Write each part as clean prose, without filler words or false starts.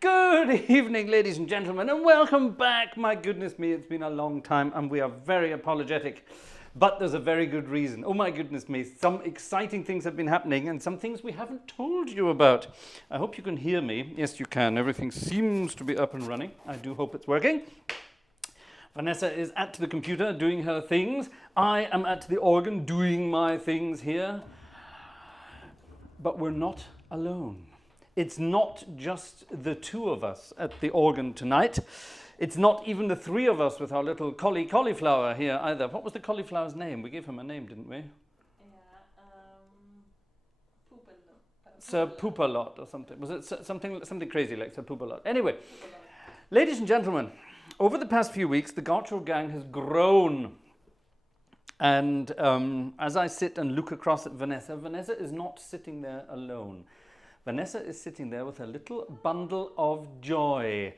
Good evening, ladies and gentlemen, and welcome back. My goodness me, it's been a long time and we are very apologetic, but there's a very good reason. Oh my goodness me, some exciting things have been happening and some things we haven't told you about. I hope you can hear me. Yes, you can. Everything seems to be up and running. I do hope it's working. Vanessa is at the computer doing her things. I am at the organ doing my things here. But we're not alone. It's not just the two of us at the organ tonight. It's not even the three of us with our little cauliflower here either. What was the cauliflower's name? We gave him a name, didn't we? Sir Poop-a-Lot or something. Was it something crazy like Sir Poop-a-Lot? Anyway, ladies and gentlemen, over the past few weeks, the Gartshore Gang has grown. And as I sit and look across at Vanessa, Vanessa is not sitting there alone. Vanessa is sitting there with a little bundle of joy.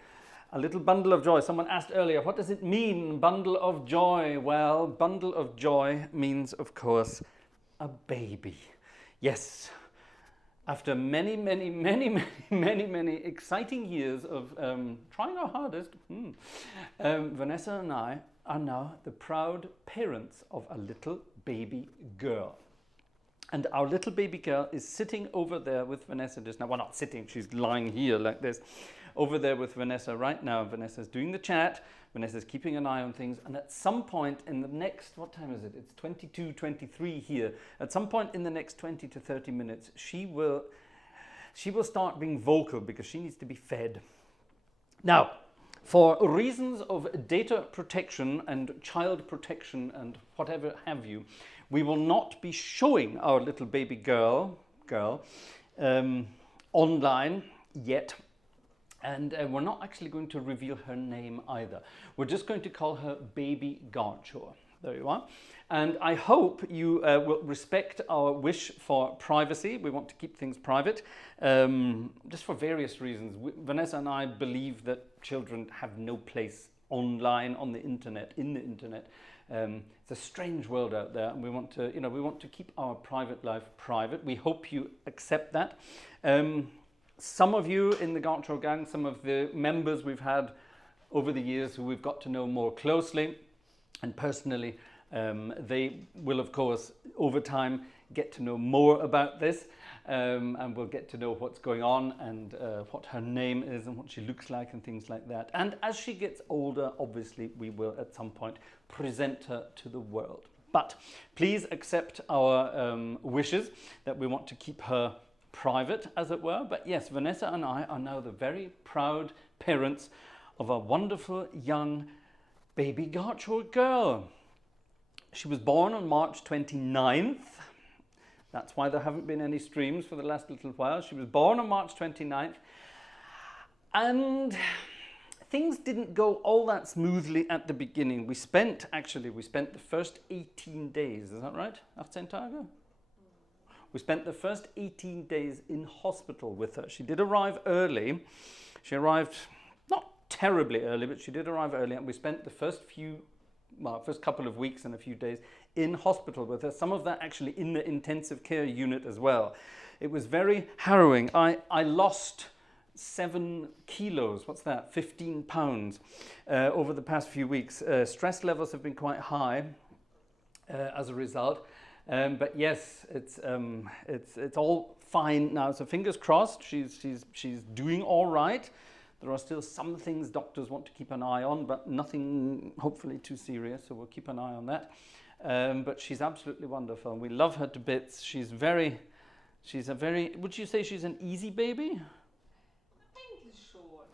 A little bundle of joy. Someone asked earlier, what does it mean, bundle of joy? Well, bundle of joy means, of course, a baby. Yes. After many exciting years of trying our hardest, Vanessa and I are now the proud parents of a little baby girl. And our little baby girl is sitting over there with Vanessa just now. Well, not sitting, she's lying here like this. Over there with Vanessa right now. Vanessa's doing the chat. Vanessa's keeping an eye on things. And at some point in the next, what time is it? It's 22:23 here. At some point in the next 20 to 30 minutes, she will start being vocal because she needs to be fed. Now, for reasons of data protection and child protection and whatever have you, we will not be showing our little baby girl online yet. And we're not actually going to reveal her name either. We're just going to call her Baby Gartshore. There you are. And I hope you will respect our wish for privacy. We want to keep things private, just for various reasons. Vanessa and I believe that children have no place online, on the internet, in the internet. It's a strange world out there, and we want to keep our private life private. We hope you accept that. Some of you in the Gartshore Gang, some of the members we've had over the years who we've got to know more closely and personally, they will, of course, over time get to know more about this, and we'll get to know what's going on and what her name is and what she looks like and things like that. And as she gets older, obviously, we will at some point present her to the world. But please accept our wishes that we want to keep her private, as it were. But yes, Vanessa and I are now the very proud parents of a wonderful young baby Gartshore girl. She was born on March 29th. That's why there haven't been any streams for the last little while. She was born on March 29th. And things didn't go all that smoothly at the beginning. We spent the first 18 days, is that right? 18 Tage? We spent the first 18 days in hospital with her. She did arrive early. She arrived not terribly early, but she did arrive early, and we spent the first couple of weeks and a few days in hospital with her, some of that actually in the intensive care unit as well. It was very harrowing. I lost 7 kilos, what's that, 15 pounds over the past few weeks. Stress levels have been quite high as a result. But yes, it's all fine now. So fingers crossed, she's doing all right. There are still some things doctors want to keep an eye on, but nothing hopefully too serious. So we'll keep an eye on that. But she's absolutely wonderful. We love her to bits. She's a very. Would you say she's an easy baby?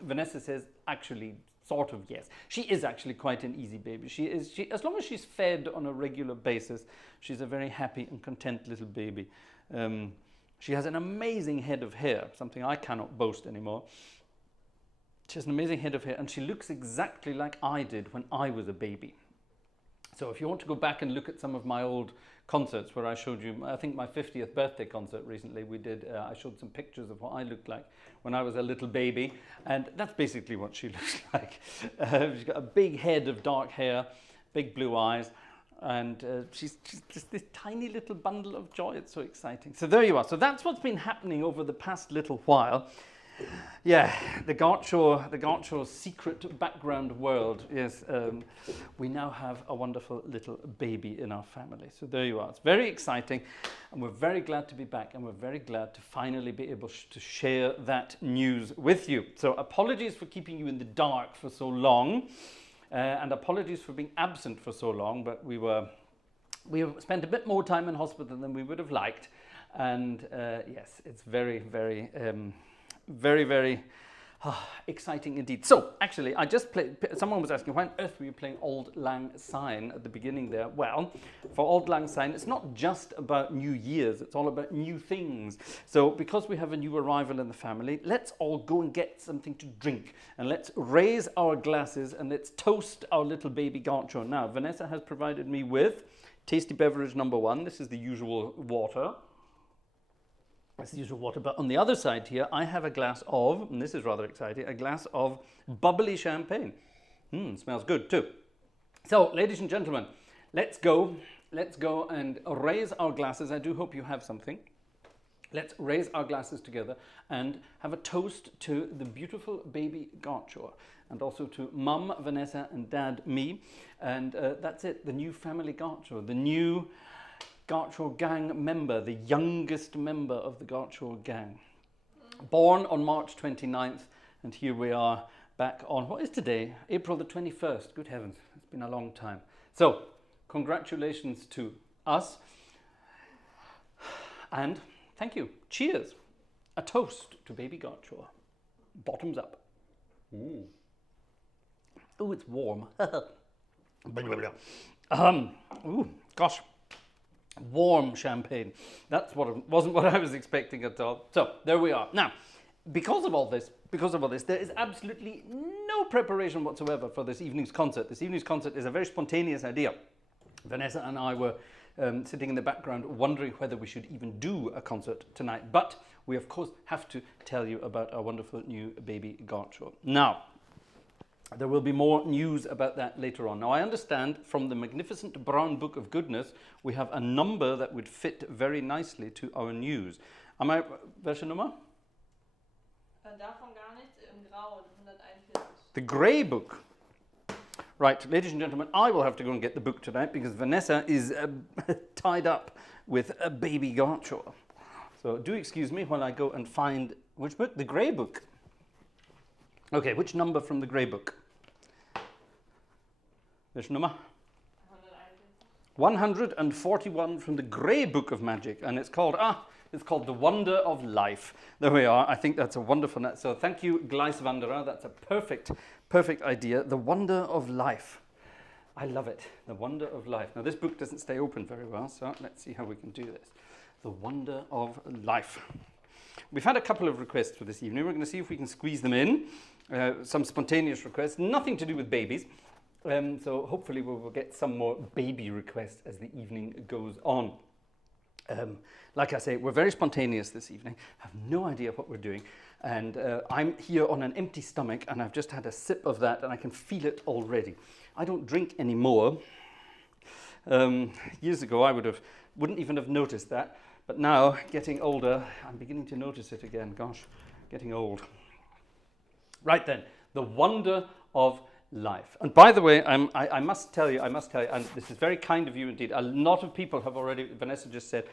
Vanessa says actually. Sort of, yes. She is actually quite an easy baby. She as long as she's fed on a regular basis, she's a very happy and content little baby. She has an amazing head of hair, something I cannot boast anymore. She has an amazing head of hair, and she looks exactly like I did when I was a baby. So if you want to go back and look at some of my old concerts where I showed you, I think my 50th birthday concert recently, I showed some pictures of what I looked like when I was a little baby, and that's basically what she looks like. She's got a big head of dark hair, big blue eyes, and she's just this tiny little bundle of joy. It's so exciting. So there you are. So that's what's been happening over the past little while. Yeah, the Gartshore secret background world. Yes, we now have a wonderful little baby in our family. So there you are. It's very exciting, and we're very glad to be back, and we're very glad to finally be able to share that news with you. So apologies for keeping you in the dark for so long, and apologies for being absent for so long, but we spent a bit more time in hospital than we would have liked, and yes, it's very, very exciting indeed. So actually, I just played, someone was asking, why on earth were you playing Auld Lang Syne at the beginning there? Well, for Auld Lang Syne, it's not just about New Year's, it's all about new things. So because we have a new arrival in the family, let's all go and get something to drink, and let's raise our glasses and let's toast our little baby Gartshore. Now, Vanessa has provided me with tasty beverage number one. This is the usual water. That's the usual water, but on the other side here, I have a glass of, and this is rather exciting, a glass of bubbly champagne. Smells good too. So, ladies and gentlemen, let's go and raise our glasses. I do hope you have something. Let's raise our glasses together and have a toast to the beautiful baby Gartshore, and also to Mum, Vanessa, and Dad, me. And that's it, the new family Gartshore, the new Gartshore Gang member, the youngest member of the Gartshore Gang. Born on March 29th, and here we are back on, what is today? April the 21st. Good heavens, it's been a long time. So, congratulations to us, and thank you. Cheers. A toast to baby Gartshore. Bottoms up. Ooh. Oh, it's warm. Ooh, gosh. Warm champagne. That's wasn't what I was expecting at all. So there we are. Now, because of all this, there is absolutely no preparation whatsoever for this evening's concert. This evening's concert is a very spontaneous idea. Vanessa and I were sitting in the background wondering whether we should even do a concert tonight. But we, of course, have to tell you about our wonderful new baby Gartshore. Now, there will be more news about that later on. Now, I understand from the magnificent brown book of goodness, we have a number that would fit very nicely to our news. Am I, welche Nummer? Davon gar nichts, im Grau, 141. The grey book. Right, ladies and gentlemen, I will have to go and get the book tonight because Vanessa is tied up with a baby Gartshore. So do excuse me while I go and find, which book? The grey book. Okay, which number from the grey book? Which number? 141 from the grey book of magic, and it's called The Wonder of Life. There we are. I think that's a wonderful. So thank you, Gleiswanderer. That's a perfect idea. The Wonder of Life. I love it. The Wonder of Life. Now this book doesn't stay open very well, so let's see how we can do this. The Wonder of Life. We've had a couple of requests for this evening. We're going to see if we can squeeze them in. Some spontaneous requests, nothing to do with babies. So hopefully we will get some more baby requests as the evening goes on. Like I say, we're very spontaneous this evening. I have no idea what we're doing. And I'm here on an empty stomach, and I've just had a sip of that, and I can feel it already. I don't drink anymore. Years ago, I wouldn't even have noticed that. But now, getting older, I'm beginning to notice it again. Gosh, getting old. Right then, the wonder of life. And by the way, I must tell you, and this is very kind of you indeed, a lot of people have already, Vanessa just said,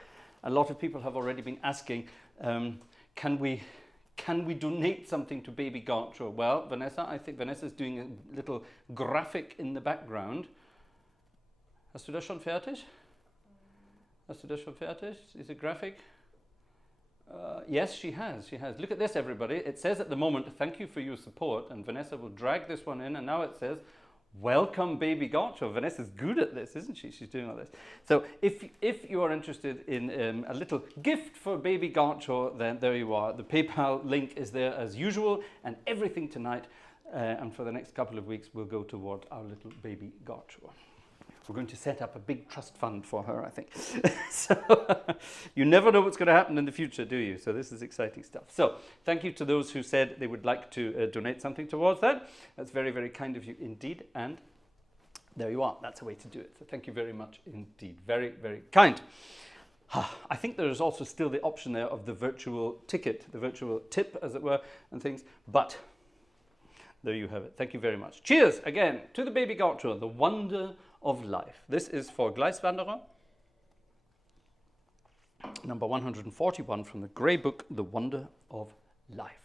a lot of people have already been asking, can we donate something to baby Gartshore? Well, Vanessa, I think Vanessa's doing a little graphic in the background. Hast du das schon fertig? Hast du das schon fertig? Is it graphic? Yes, she has. Look at this, everybody. It says at the moment, thank you for your support. And Vanessa will drag this one in. And now it says, welcome, baby Gartshore. Vanessa's good at this, isn't she? She's doing all this. So if you are interested in a little gift for baby Gartshore, then there you are. The PayPal link is there as usual. And everything tonight and for the next couple of weeks will go toward our little baby Gartshore. We're going to set up a big trust fund for her, I think. So you never know what's going to happen in the future, do you? So this is exciting stuff. So thank you to those who said they would like to donate something towards that. That's very, very kind of you indeed. And there you are. That's a way to do it. So thank you very much indeed. Very, very kind. I think there is also still the option there of the virtual ticket, the virtual tip, as it were, and things. But there you have it. Thank you very much. Cheers again to the baby Gartshore, the wonder of life. This is for Gleiswanderer, number 141 from the grey book, The Wonder of Life.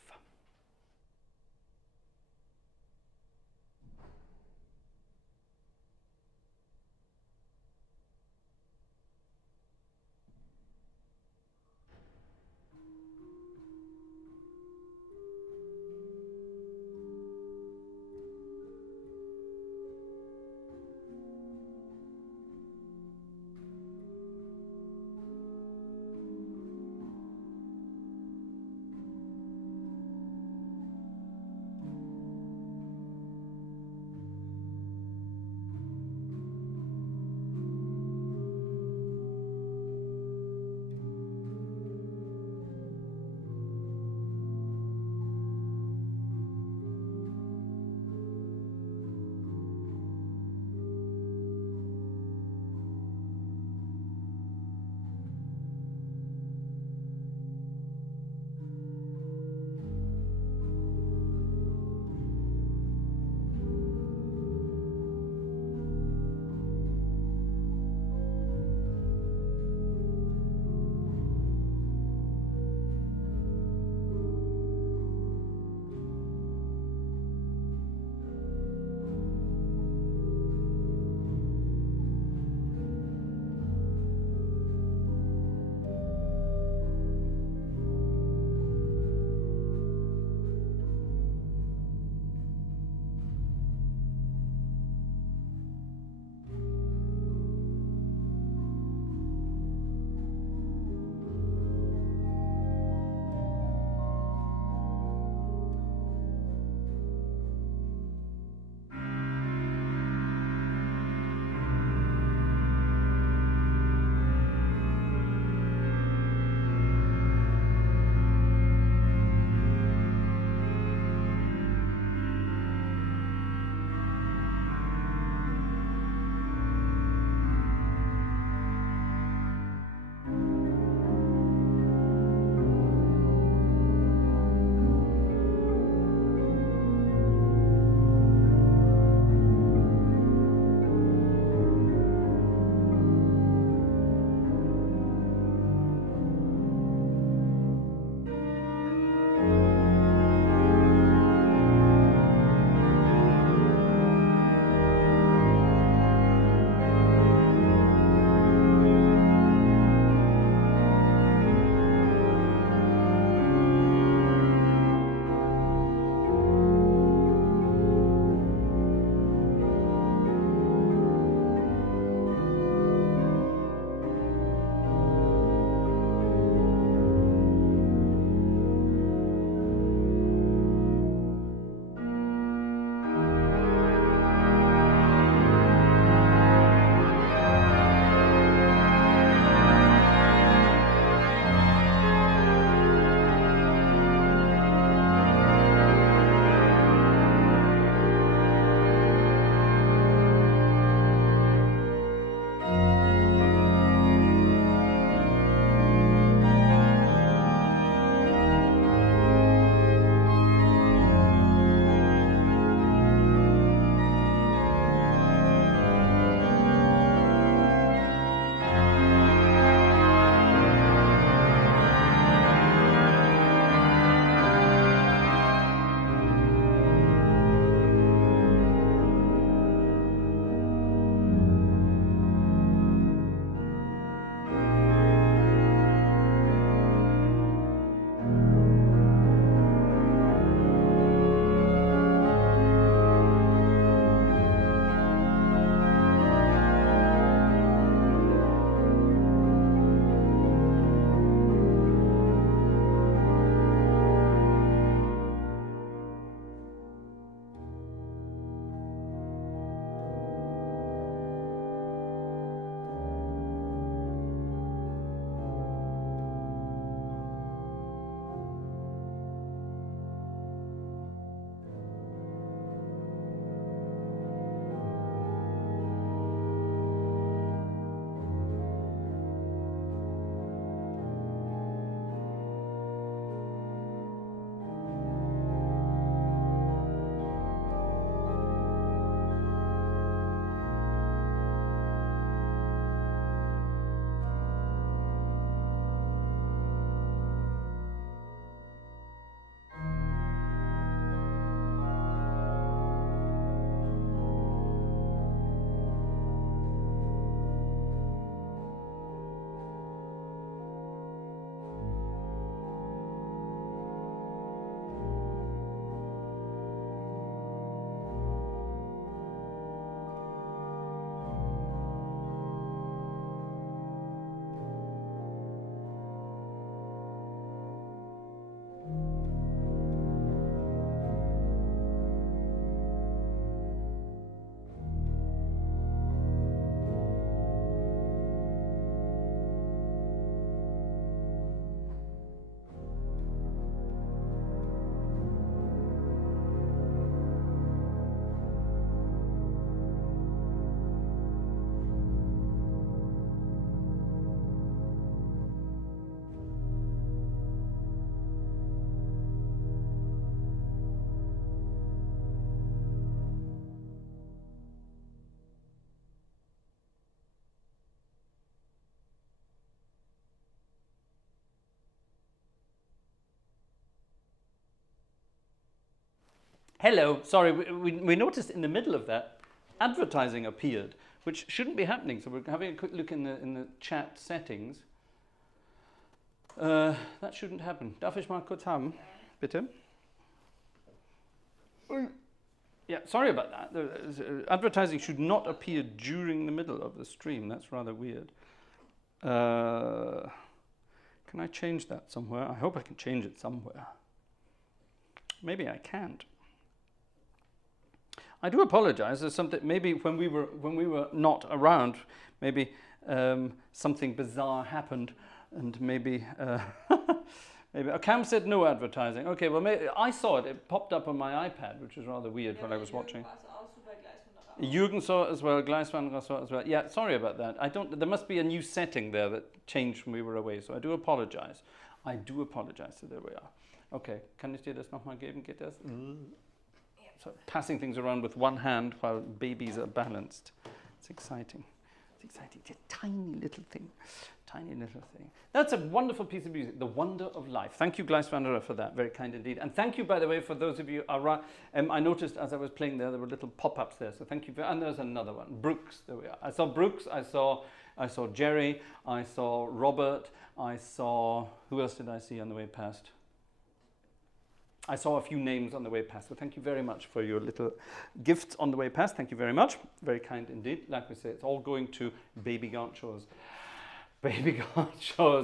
Hello, sorry, we noticed in the middle of that, advertising appeared, which shouldn't be happening. So we're having a quick look in the chat settings. That shouldn't happen. Darf ich mal kurz haben? Bitte? Yeah, sorry about that. Advertising should not appear during the middle of the stream. That's rather weird. Can I change that somewhere? I hope I can change it somewhere. Maybe I can't. I do apologize. There's something, maybe when we were not around, maybe something bizarre happened, and maybe maybe Cam said no advertising. Okay, well maybe I saw it. It popped up on my iPad, which was rather weird when I was watching. Jürgen saw it as well. Gleiswanderer saw it as well. Yeah, sorry about that. I don't. There must be a new setting there that changed when we were away. So I do apologize. I do apologize. So there we are. Okay, kann ich dir das nochmal geben? Geht das? So passing things around with one hand while babies are balanced. It's exciting. It's exciting. It's a tiny little thing. Tiny little thing. That's a wonderful piece of music. The Wonder of Life. Thank you, Gleiswanderer, for that. Very kind indeed. And thank you, by the way, for those of you around. I noticed as I was playing there were little pop-ups there. So thank you. And there's another one. Brooks. There we are. I saw Brooks. I saw Jerry. I saw Robert. I saw... Who else did I see on the way past? I saw a few names on the way past, so thank you very much for your little gifts on the way past. Thank you very much. Very kind indeed. Like we say, it's all going to Baby Gartshore's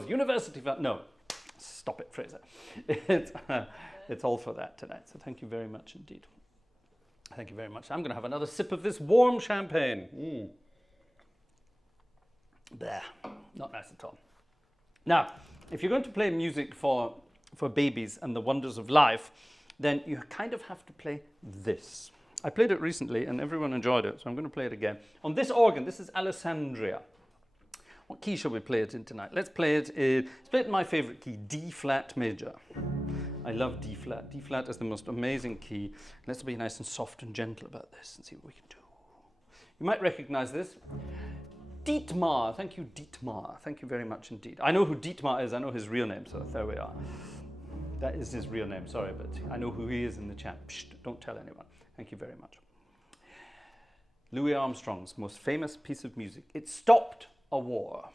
University Fund. No, stop it, Fraser. It's all for that tonight, so thank you very much indeed. Thank you very much. I'm going to have another sip of this warm champagne. There, not nice at all. Now, if you're going to play music for babies and the wonders of life, then you kind of have to play this. I played it recently and everyone enjoyed it, so I'm going to play it again. On this organ, this is Alessandria. What key shall we play it in tonight? Let's play it in my favorite key, D flat major. I love D flat. D flat is the most amazing key. Let's be nice and soft and gentle about this and see what we can do. You might recognize this. Dietmar, thank you, Dietmar. Thank you very much indeed. I know who Dietmar is, I know his real name, so there we are. That is his real name, sorry, but I know who he is in the chat. Psst, don't tell anyone. Thank you very much. Louis Armstrong's most famous piece of music. It stopped a war.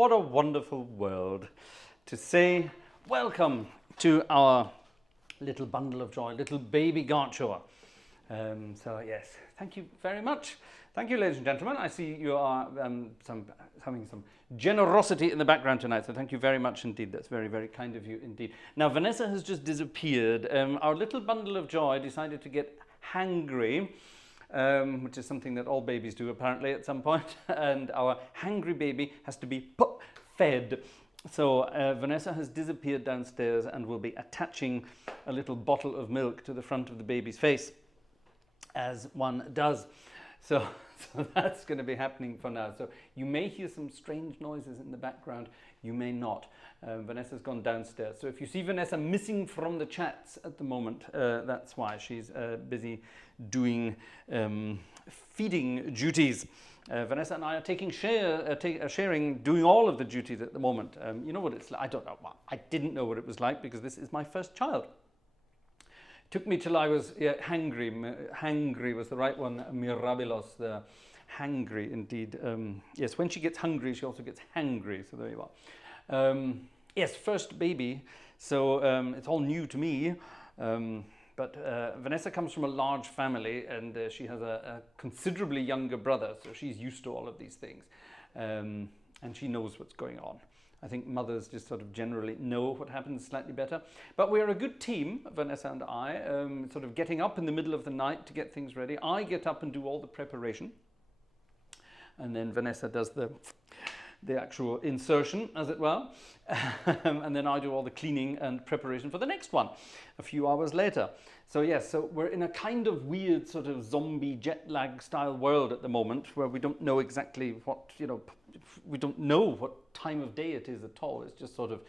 What a wonderful world to say welcome to our little bundle of joy, little baby Gartshore. So yes, thank you very much. Thank you, ladies and gentlemen. I see you are having some generosity in the background tonight, so thank you very much indeed. That's very, very kind of you indeed. Now, Vanessa has just disappeared. Our little bundle of joy decided to get hangry, which is something that all babies do apparently at some point, and our hangry baby has to be fed. So Vanessa has disappeared downstairs and will be attaching a little bottle of milk to the front of the baby's face, as one does. So that's going to be happening for now. So you may hear some strange noises in the background. You may not. Vanessa's gone downstairs. So if you see Vanessa missing from the chats at the moment, that's why. She's busy doing feeding duties. Vanessa and I are taking sharing, doing all of the duties at the moment. You know what it's like? I don't know. Well, I didn't know what it was like because this is my first child. Took me till I was hangry. Hangry was the right one. Mirabilos, the hangry indeed. Yes, when she gets hungry, she also gets hangry. So there you are. Yes, first baby. So it's all new to me. But Vanessa comes from a large family, and she has a considerably younger brother. So she's used to all of these things, and she knows what's going on. I think mothers just sort of generally know what happens slightly better. But we're a good team, Vanessa and I, sort of getting up in the middle of the night to get things ready. I get up and do all the preparation. And then Vanessa does the actual insertion, as it were. And then I do all the cleaning and preparation for the next one a few hours later. So yes, so we're in a kind of weird sort of zombie jet lag style world at the moment, where we don't know exactly what, we don't know what time of day it is at all. It's just sort of,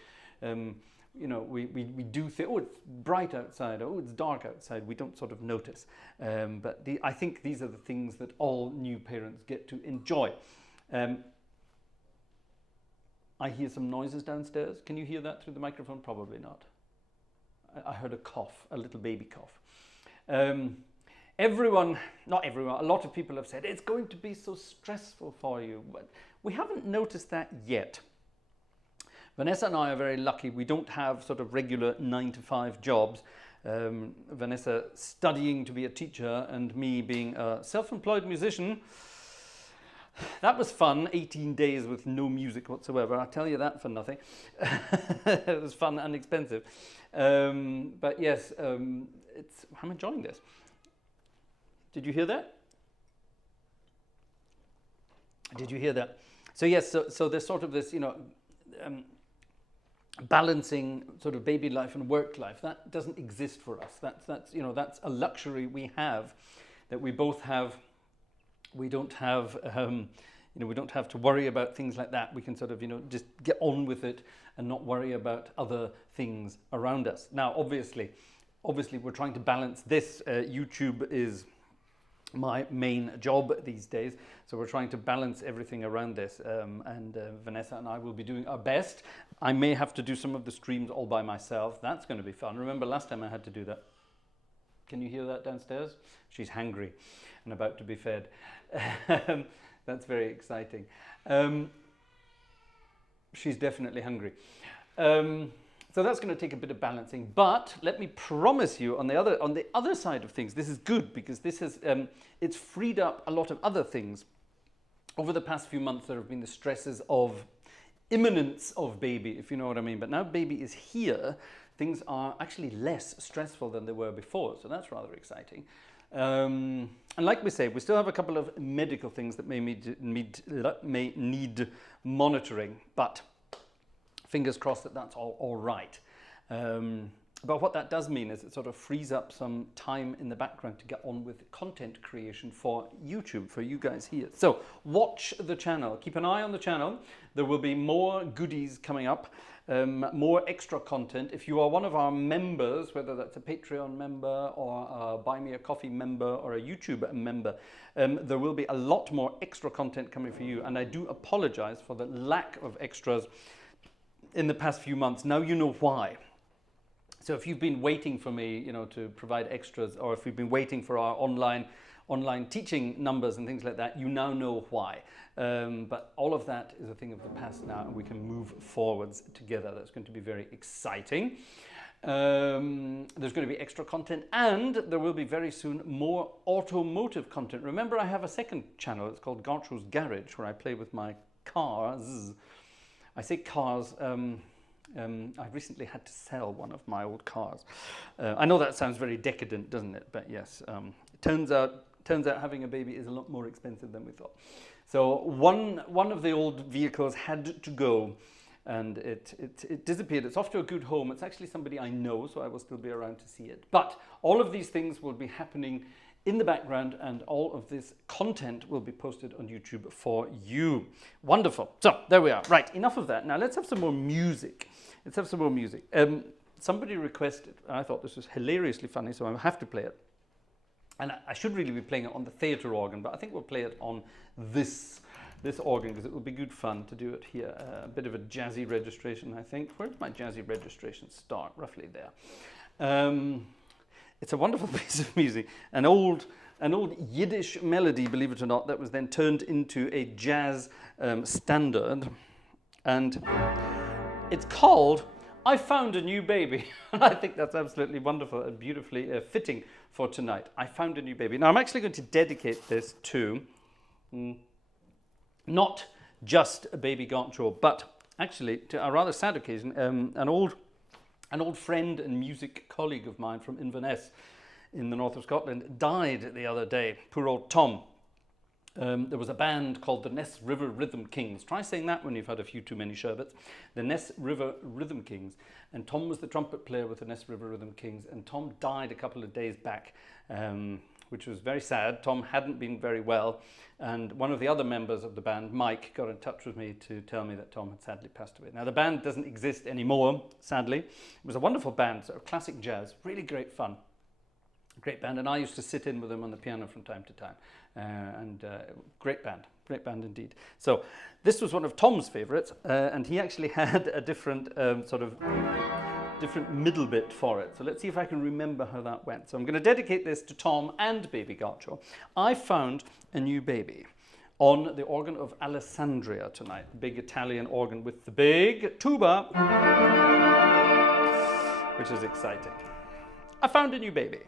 we do think, oh, it's bright outside, oh, it's dark outside. We don't sort of notice. But I think these are the things that all new parents get to enjoy. I hear some noises downstairs. Can you hear that through the microphone? Probably not. I heard a cough, a little baby cough. Everyone, not everyone, a lot of people have said, it's going to be so stressful for you. But we haven't noticed that yet. Vanessa and I are very lucky. We don't have sort of regular 9-to-5 jobs. Vanessa studying to be a teacher and me being a self-employed musician. That was fun, 18 days with no music whatsoever. I'll tell you that for nothing. It was fun and expensive. But yes, I'm enjoying this. Did you hear that? Did you hear that? So yes, so there's sort of this, balancing sort of baby life and work life. That doesn't exist for us. That's a luxury we have, that we both have. We don't have, we don't have to worry about things like that. We can sort of, just get on with it and not worry about other things around us. Now, obviously, we're trying to balance this. YouTube is my main job these days, so we're trying to balance everything around this. And Vanessa and I will be doing our best. I may have to do some of the streams all by myself. That's going to be fun. Remember last time I had to do that? Can you hear that downstairs? She's hangry and about to be fed. That's very exciting. She's definitely hungry. So that's going to take a bit of balancing. But let me promise you, on the other side of things, this is good, because this has it's freed up a lot of other things. Over the past few months, there have been the stresses of imminence of baby, if you know what I mean. But now baby is here, things are actually less stressful than they were before. So that's rather exciting. And like we say, we still have a couple of medical things that may need monitoring, but fingers crossed that that's all right. But what that does mean is it sort of frees up some time in the background to get on with content creation for YouTube, for you guys here. So watch the channel, keep an eye on the channel. There will be more goodies coming up, more extra content. If you are one of our members, whether that's a Patreon member or a Buy Me a Coffee member or a YouTube member, there will be a lot more extra content coming for you. And I do apologize for the lack of extras in the past few months. Now you know why. So if you've been waiting for me, to provide extras, or if you've been waiting for our online online teaching numbers and things like that, you now know why. But all of that is a thing of the past now, and we can move forwards together. That's going to be very exciting. There's going to be extra content, and there will be very soon more automotive content. Remember, I have a second channel. It's called Gartshore's Garage, where I play with my cars. I say cars. I recently had to sell one of my old cars. I know that sounds very decadent, doesn't it? But yes, it turns out having a baby is a lot more expensive than we thought. So one of the old vehicles had to go, and it disappeared. It's off to a good home. It's actually somebody I know, so I will still be around to see it. But all of these things will be happening in the background, and all of this content will be posted on YouTube for you. Wonderful. So there we are. Right, enough of that. Now let's have some more music. Let's have some more music. Somebody requested, and I thought this was hilariously funny, so I have to play it. And I should really be playing it on the theatre organ, but I think we'll play it on this organ, because it will be good fun to do it here. A bit of a jazzy registration, I think. Where did my jazzy registration start? Roughly there. It's a wonderful piece of music. An old Yiddish melody, believe it or not, that was then turned into a jazz standard. And it's called I Found a New Baby. And I think that's absolutely wonderful and beautifully fitting for tonight. I Found a New Baby. Now, I'm actually going to dedicate this to not just a baby Gartshore, but actually to a rather sad occasion. An old friend and music colleague of mine from Inverness in the north of Scotland died the other day. Poor old Tom. There was a band called the Ness River Rhythm Kings. Try saying that when you've had a few too many sherbets. The Ness River Rhythm Kings. And Tom was the trumpet player with the Ness River Rhythm Kings. And Tom died a couple of days back, which was very sad. Tom hadn't been very well. And one of the other members of the band, Mike, got in touch with me to tell me that Tom had sadly passed away. Now, the band doesn't exist anymore, sadly. It was a wonderful band, sort of classic jazz, really great fun. Great band, and I used to sit in with them on the piano from time to time. Great band indeed. So this was one of Tom's favourites, and he actually had a different different middle bit for it. So let's see if I can remember how that went. So I'm going to dedicate this to Tom and baby Gartshore. I Found a New Baby on the organ of Alessandria tonight, the big Italian organ with the big tuba, which is exciting. I found a new baby.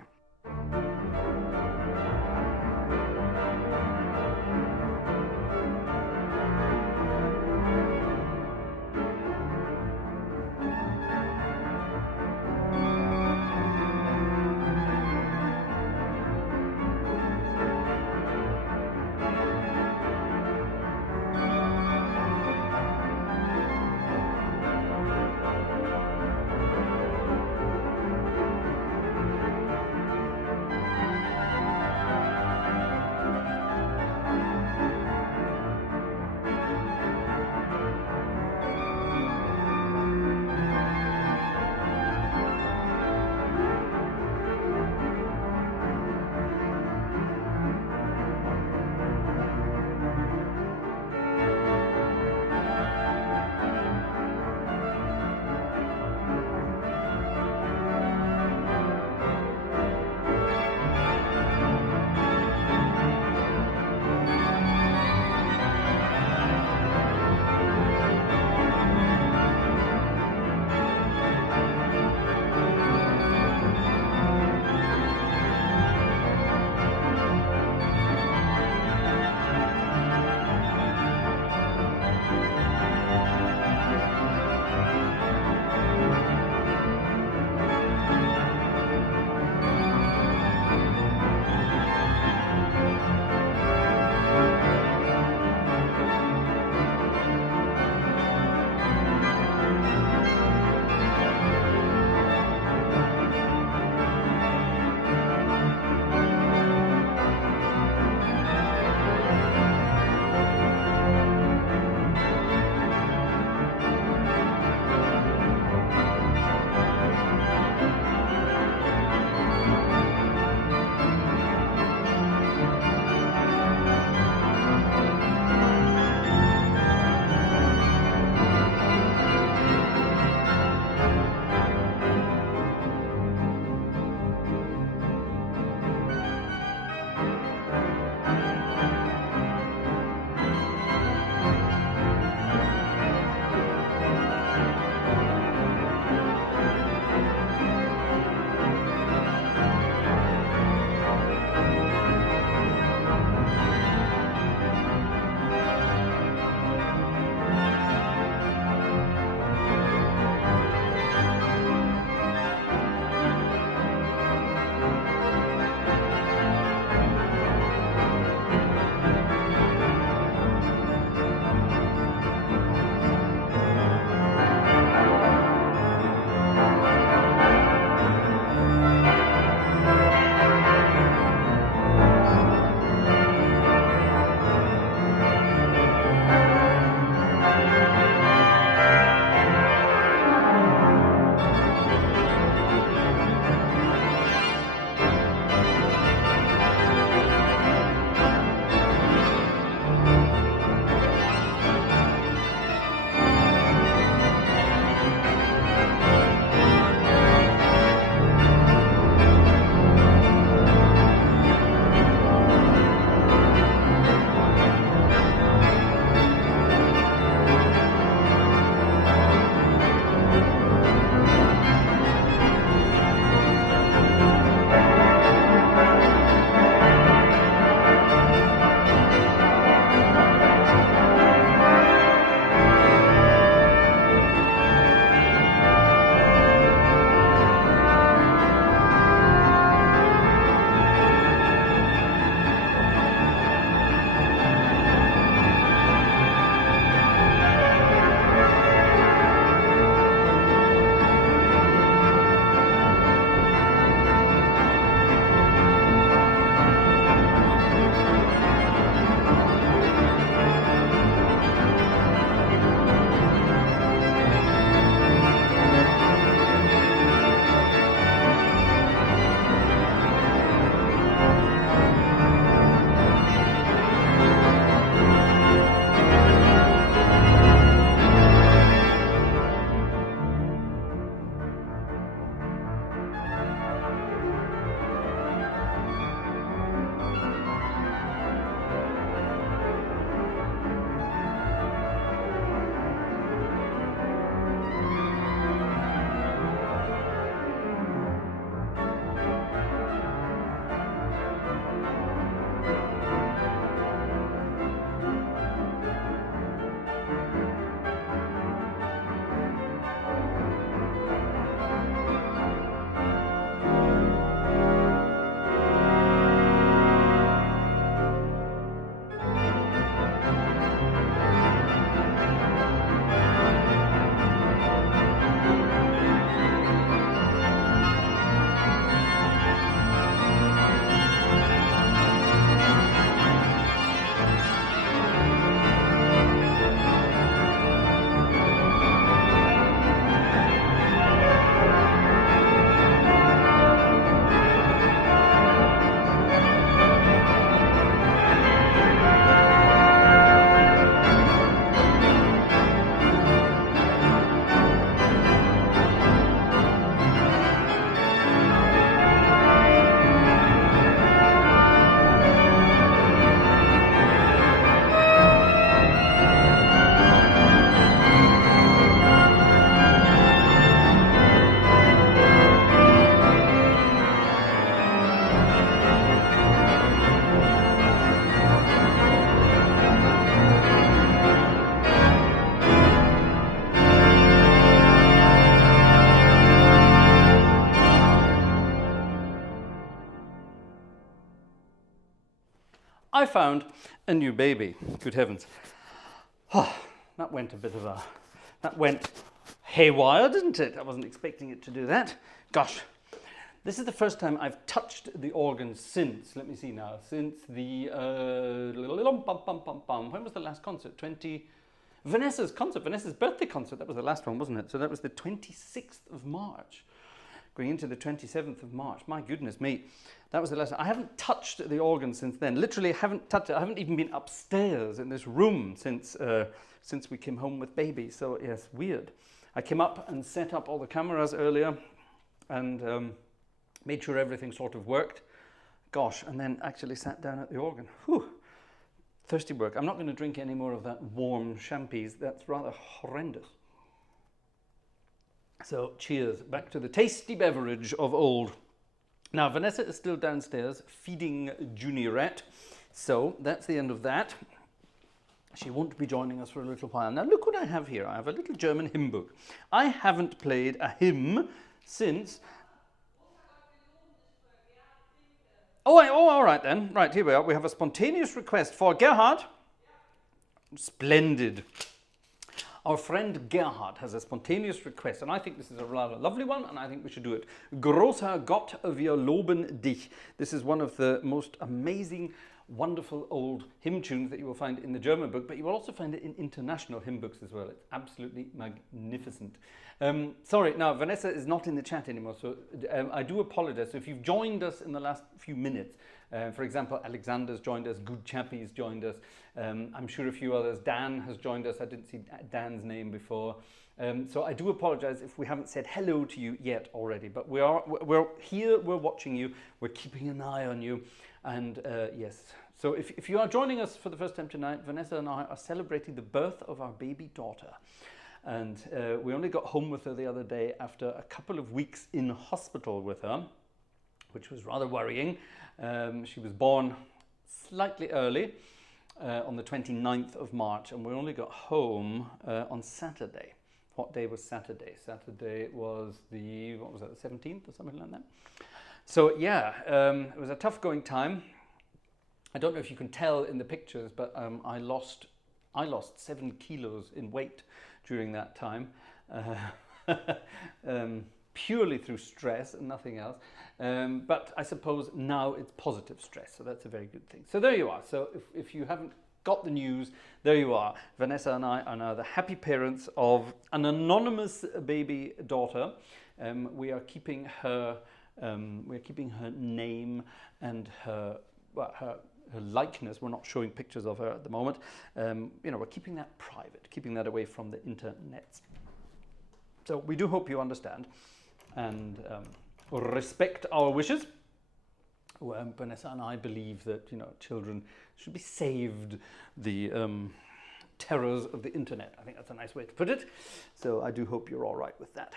I found a new baby. Good heavens. Oh, that went that went haywire, didn't it? I wasn't expecting it to do that. Gosh, this is the first time I've touched the organ since, let me see now, since the, when was the last concert? Vanessa's concert, Vanessa's birthday concert, that was the last one, wasn't it? So that was the 26th of March, going into the 27th of March. My goodness me, that was the last time. I haven't touched the organ since then. Literally haven't touched it. I haven't even been upstairs in this room since we came home with baby. So yes, weird. I came up and set up all the cameras earlier and made sure everything sort of worked. Gosh, and then actually sat down at the organ. Whew. Thirsty work. I'm not going to drink any more of that warm champis. That's rather horrendous. So cheers, back to the tasty beverage of old. Now Vanessa is still downstairs feeding Juniorette. So that's the end of that. She won't be joining us for a little while. Now look what I have here. I have a little German hymn book. I haven't played a hymn since... Oh, all right then. Right, here we are. We have a spontaneous request for Gerhard. Splendid. Our friend Gerhard has a spontaneous request, and I think this is a rather lovely one, and I think we should do it. Großer Gott, wir loben dich. This is one of the most amazing, wonderful old hymn tunes that you will find in the German book, but you will also find it in international hymn books as well. It's absolutely magnificent. Sorry, now Vanessa is not in the chat anymore, so I do apologize. So if you've joined us in the last few minutes, for example, Alexander's joined us, Good Chappie's joined us, I'm sure a few others, Dan has joined us, I didn't see Dan's name before. So I do apologize if we haven't said hello to you yet already, but we're here, we're watching you, we're keeping an eye on you, and yes. So if you are joining us for the first time tonight, Vanessa and I are celebrating the birth of our baby daughter. And we only got home with her the other day after a couple of weeks in hospital with her, which was rather worrying. She was born slightly early on the 29th of March, and we only got home on Saturday. What day was Saturday? Saturday was the, what was that, the 17th or something like that? So yeah, it was a tough going time. I don't know if you can tell in the pictures, but I lost 7 kilos in weight during that time, purely through stress and nothing else. But I suppose now it's positive stress, so that's a very good thing. So there you are. So if you haven't got the news, there you are. Vanessa and I are now the happy parents of an anonymous baby daughter. We are keeping her name and her likeness. We're not showing pictures of her at the moment. You know, we're keeping that private, keeping that away from the internet. So we do hope you understand and respect our wishes. Vanessa and I believe that, you know, children should be saved the terrors of the internet. I think that's a nice way to put it. So I do hope you're all right with that.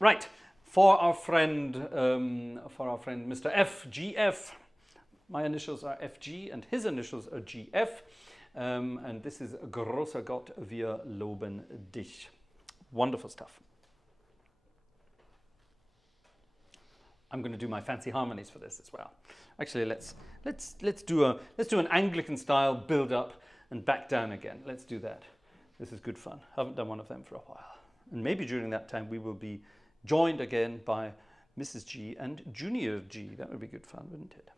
Right, for our friend Mr. FGF. My initials are FG and his initials are GF. And this is Großer Gott, wir loben dich. Wonderful stuff. I'm going to do my fancy harmonies for this as well. Actually, let's do an Anglican style build up and back down again. Let's do that. This is good fun. Haven't done one of them for a while. And maybe during that time we will be joined again by Mrs. G and Junior G. That would be good fun, wouldn't it?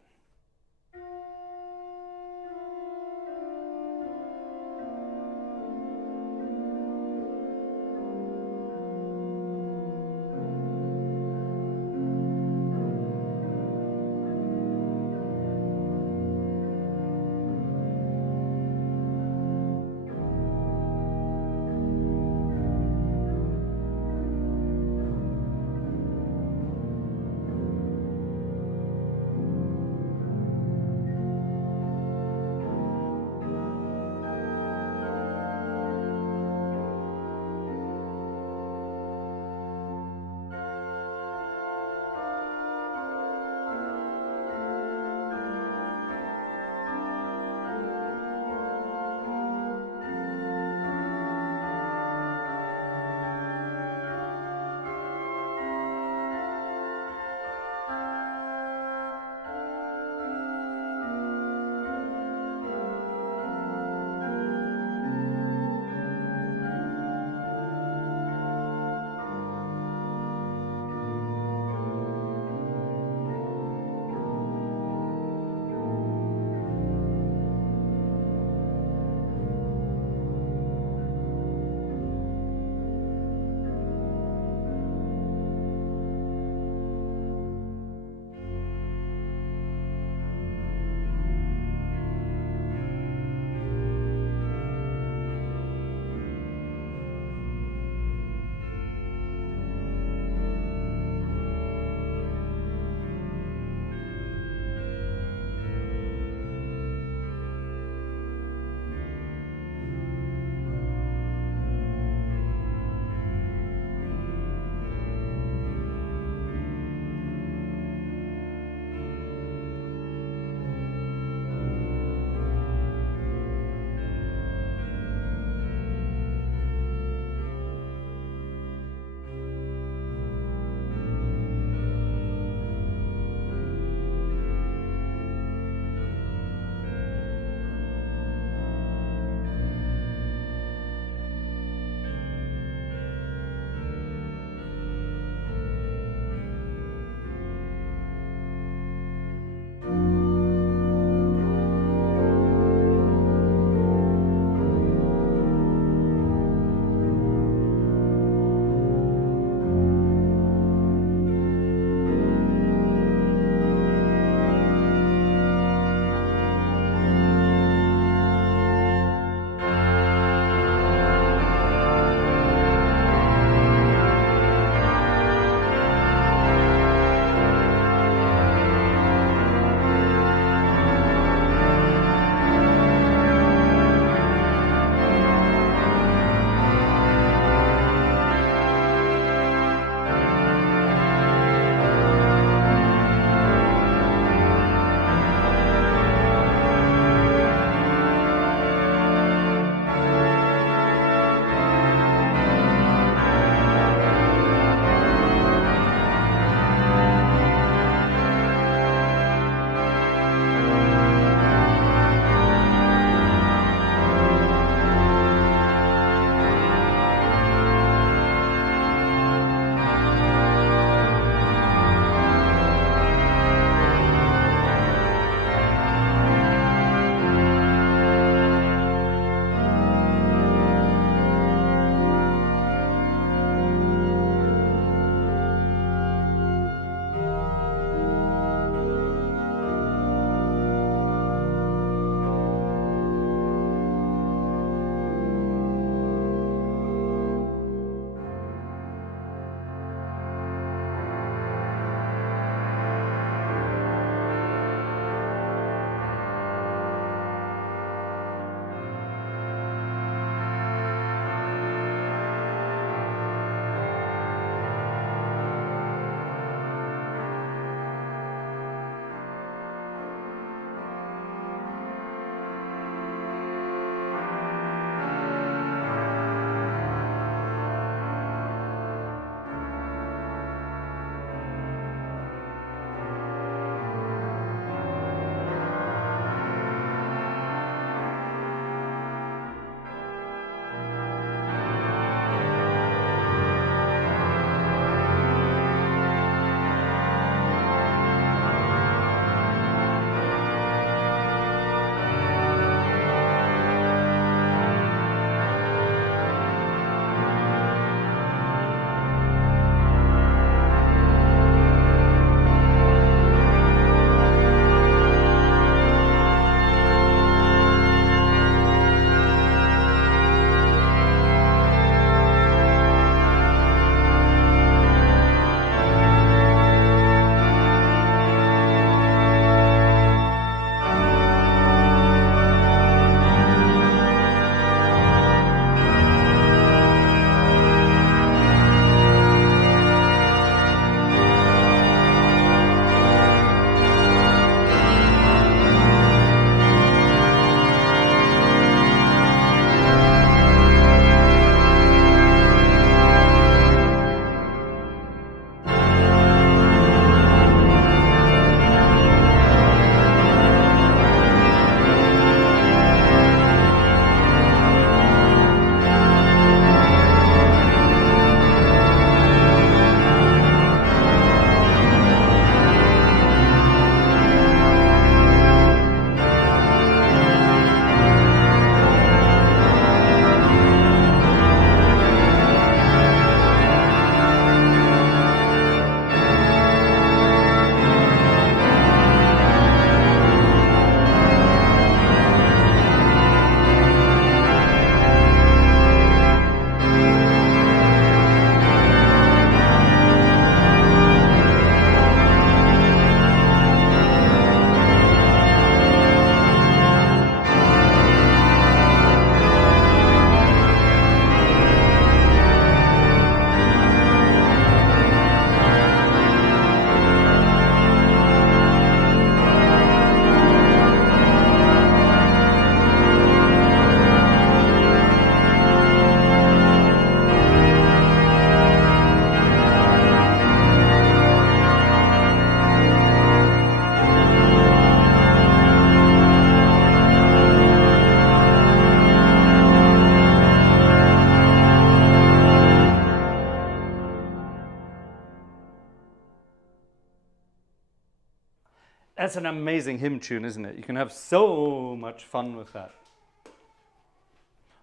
That's an amazing hymn tune, isn't it? You can have so much fun with that.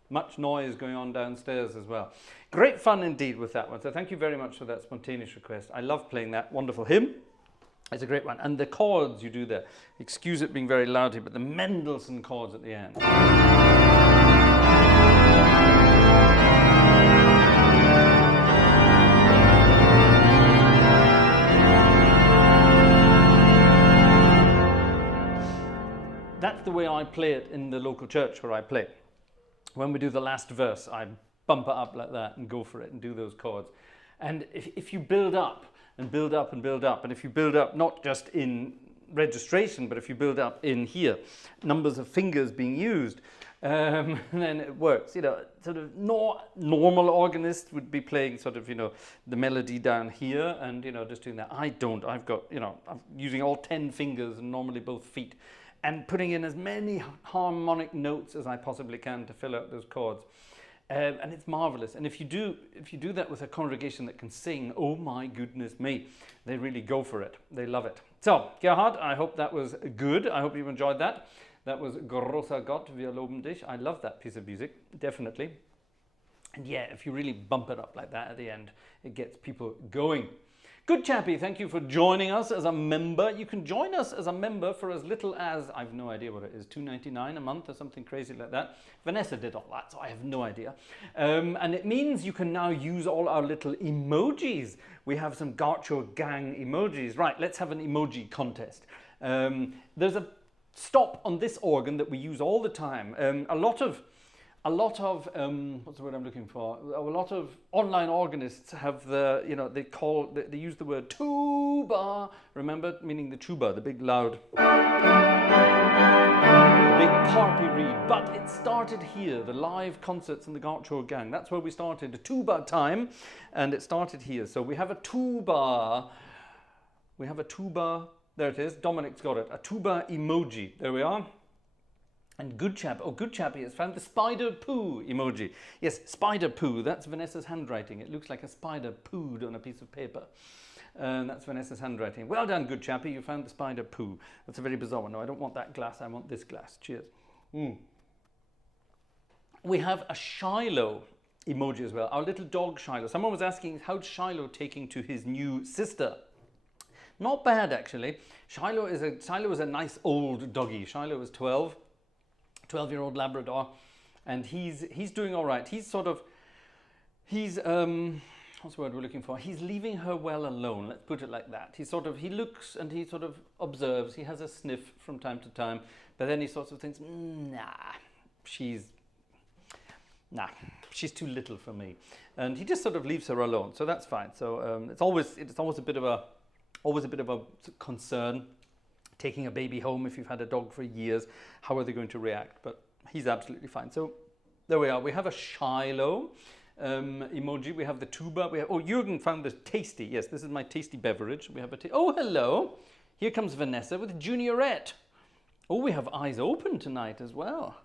Much noise going on downstairs as well. Great fun indeed with that one. So thank you very much for that spontaneous request. I love playing that wonderful hymn. It's a great one. And the chords you do there, excuse it being very loud here, but the Mendelssohn chords at the end. That's the way I play it in the local church where I play. When we do the last verse, I bump it up like that and go for it and do those chords. And if you build up and build up and build up, and if you build up not just in registration, but if you build up in here, numbers of fingers being used, then it works. You know, sort of normal organist would be playing sort of, you know, the melody down here and, you know, just doing that. I don't. I've got, you know, I'm using all 10 fingers and normally both feet, and putting in as many harmonic notes as I possibly can to fill out those chords. And it's marvelous. And if you do that with a congregation that can sing, oh my goodness me, they really go for it. They love it. So, Gerhard, I hope that was good. I hope you enjoyed that. That was Großer Gott, wir loben dich. I love that piece of music, definitely. And yeah, if you really bump it up like that at the end, it gets people going. Good chappy, thank you for joining us as a member. You can join us as a member for as little as, I've no idea what it is, $2.99 a month or something crazy like that. Vanessa did all that, so I have no idea. And it means you can now use all our little emojis. We have some Gartshore Gang emojis. Right, let's have an emoji contest. There's a stop on this organ that we use all the time. A lot of what's the word I'm looking for? A lot of online organists have the, you know, they use the word tuba. Remember, meaning the tuba, the big loud, the big harpy reed. But it started here, the live concerts in the Gartshore Gang. That's where we started, the tuba time, and it started here. So we have a tuba. We have a tuba. There it is. Dominic's got it. A tuba emoji. There we are. And Good Chappy has found the spider poo emoji. Yes, spider poo, that's Vanessa's handwriting. It looks like a spider pooed on a piece of paper. That's Vanessa's handwriting. Well done, Good Chappy, you found the spider poo. That's a very bizarre one. No, I don't want that glass, I want this glass. Cheers. We have a Shiloh emoji as well, our little dog Shiloh. Someone was asking, how's Shiloh taking to his new sister? Not bad, actually. Shiloh is a nice old doggy. Shiloh is 12-year-old Labrador, and he's doing all right. He's what's the word we're looking for? He's leaving her well alone, let's put it like that. He looks and he sort of observes. He has a sniff from time to time, but then he sort of thinks, she's too little for me. And he just sort of leaves her alone, so that's fine. So it's always a bit of a concern. Taking a baby home if you've had a dog for years, how are they going to react? But he's absolutely fine. So there we are. We have a Shiloh emoji. We have the tuba. Jürgen found the tasty. Yes, this is my tasty beverage. We have oh, hello. Here comes Vanessa with Juniorette. Oh, we have eyes open tonight as well.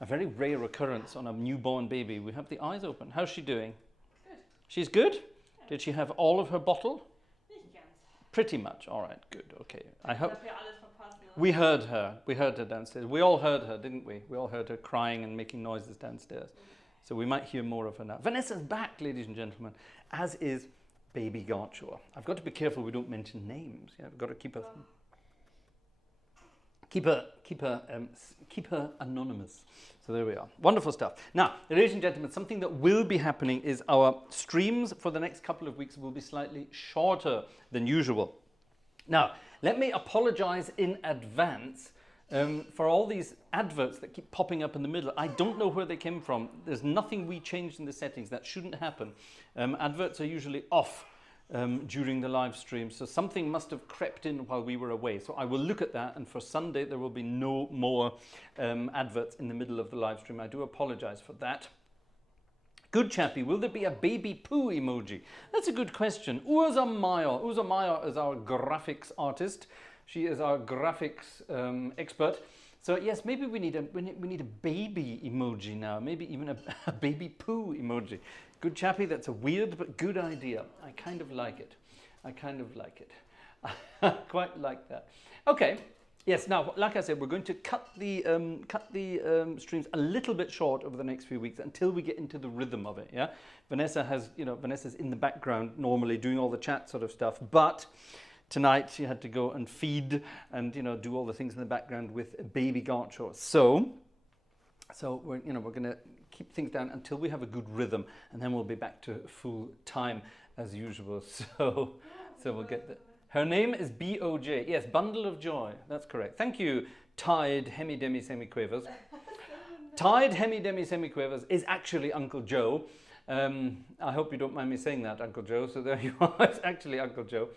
A very rare occurrence on a newborn baby. We have the eyes open. How's she doing? Good. She's good? Yeah. Did she have all of her bottle? Pretty much. All right, good. Okay. I hope. We heard her. We heard her downstairs. We all heard her, didn't we? We all heard her crying and making noises downstairs. So we might hear more of her now. Vanessa's back, ladies and gentlemen, as is baby Gartshore. I've got to be careful we don't mention names. Yeah, I've got to keep her anonymous. So there we are. Wonderful stuff. Now, ladies and gentlemen, something that will be happening is our streams for the next couple of weeks will be slightly shorter than usual. Now, let me apologize in advance for all these adverts that keep popping up in the middle. I don't know where they came from. There's nothing we changed in the settings. That shouldn't happen. Adverts are usually off during the live stream, so something must have crept in while we were away. So I will look at that, and for Sunday there will be no more adverts in the middle of the live stream. I do apologize for that. Good Chappy, will there be a baby poo emoji? That's a good question. Ursa Meyer. Ursa Meyer is our graphics artist. She is our graphics expert. So yes, maybe we need a baby emoji now. Maybe even a baby poo emoji. Good Chappy, that's a weird but good idea. I kind of like it. I kind of like it. Quite like that. Okay. Yes. Now, like I said, we're going to cut the streams a little bit short over the next few weeks until we get into the rhythm of it. Yeah. Vanessa's in the background normally doing all the chat sort of stuff, but tonight she had to go and feed and do all the things in the background with baby Gartshore. So we're going to keep things down until we have a good rhythm, and then we'll be back to full time as usual. So we'll get the. Her name is B.O.J. Yes, Bundle of Joy. That's correct. Thank you, Tide Hemi Demi Semiquavers. Tide Hemi Demi Semiquavers is actually Uncle Joe. I hope you don't mind me saying that, Uncle Joe. So there you are. It's actually Uncle Joe.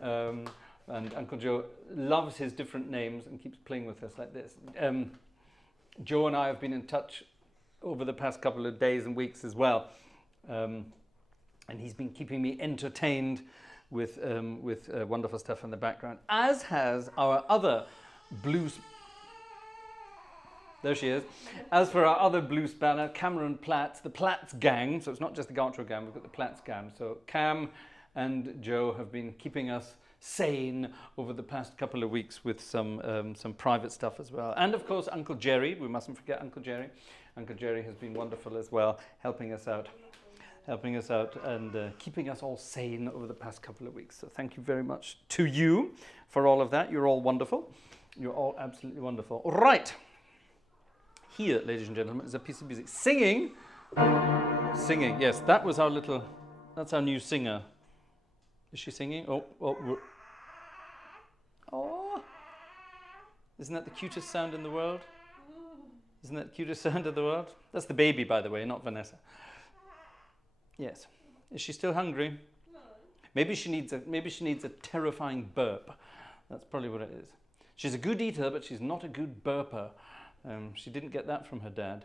And Uncle Joe loves his different names and keeps playing with us like this. Joe and I have been in touch over the past couple of days and weeks as well. And he's been keeping me entertained with wonderful stuff in the background, as has our other blues. There she is. As for our other blue spanner, Cameron Platts, the Platts gang. So it's not just the Gartshore gang, we've got the Platts gang. So Cam and Joe have been keeping us sane over the past couple of weeks with some private stuff as well. And of course, Uncle Jerry. We mustn't forget Uncle Jerry. Uncle Jerry has been wonderful as well, helping us out and keeping us all sane over the past couple of weeks. So thank you very much to you for all of that. You're all wonderful. You're all absolutely wonderful. All right. Here, ladies and gentlemen, is a piece of music. Singing. Yes, that's our new singer. Is she singing? Oh. Isn't that the cutest sound in the world? Isn't that the cutest sound in the world? That's the baby, by the way, not Vanessa. Yes. Is she still hungry? No. Maybe she needs a terrifying burp. That's probably what it is. She's a good eater, but she's not a good burper. She didn't get that from her dad.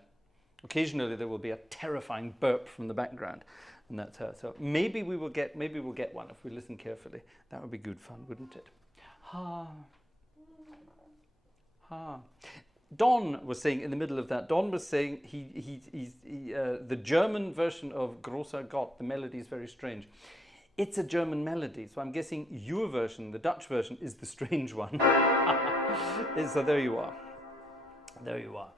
Occasionally there will be a terrifying burp from the background, and that's her. So maybe we'll get one if we listen carefully. That would be good fun, wouldn't it? Ha. Don was saying in the middle of that. Don was saying the German version of Großer Gott, the melody is very strange. It's a German melody, so I'm guessing your version, the Dutch version, is the strange one. So there you are. There you are.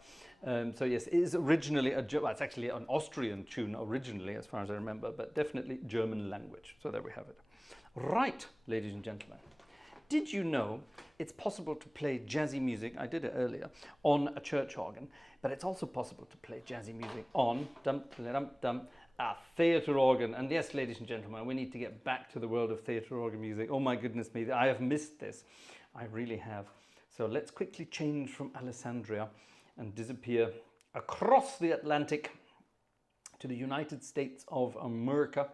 So yes, it is originally it's actually an Austrian tune originally, as far as I remember, but definitely German language. So there we have it. Right, ladies and gentlemen. Did you know it's possible to play jazzy music, I did it earlier, on a church organ, but it's also possible to play jazzy music on a theatre organ. And yes, ladies and gentlemen, we need to get back to the world of theatre organ music. Oh my goodness me, I have missed this. I really have. So let's quickly change from Alessandria and disappear across the Atlantic to the United States of America.